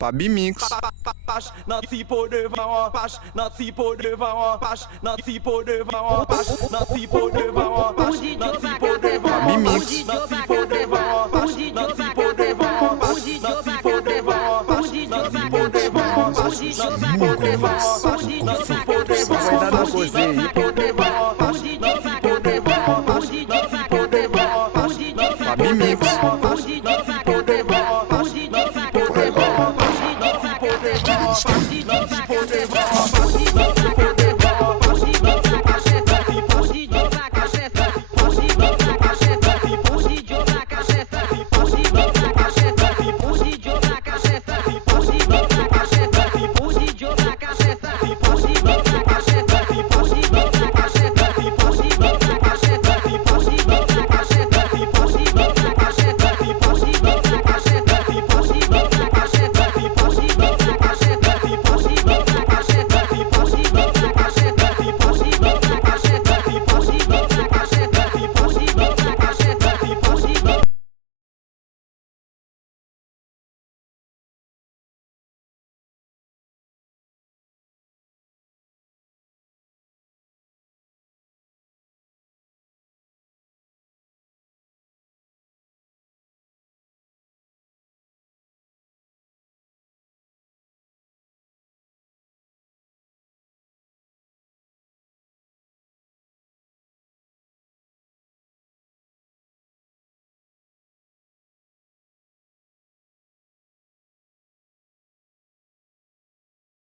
Fabi Mix. Nasci por devant, nasci por devant, nasci por devant, nasci por devant, nasci por devant, Fabi Mix. nasci por devant, nasci por devant, nasci por devant, nasci por devant, nasci por devant, nasci por devant, Vai dar na cozinha aí. Fabi Mix.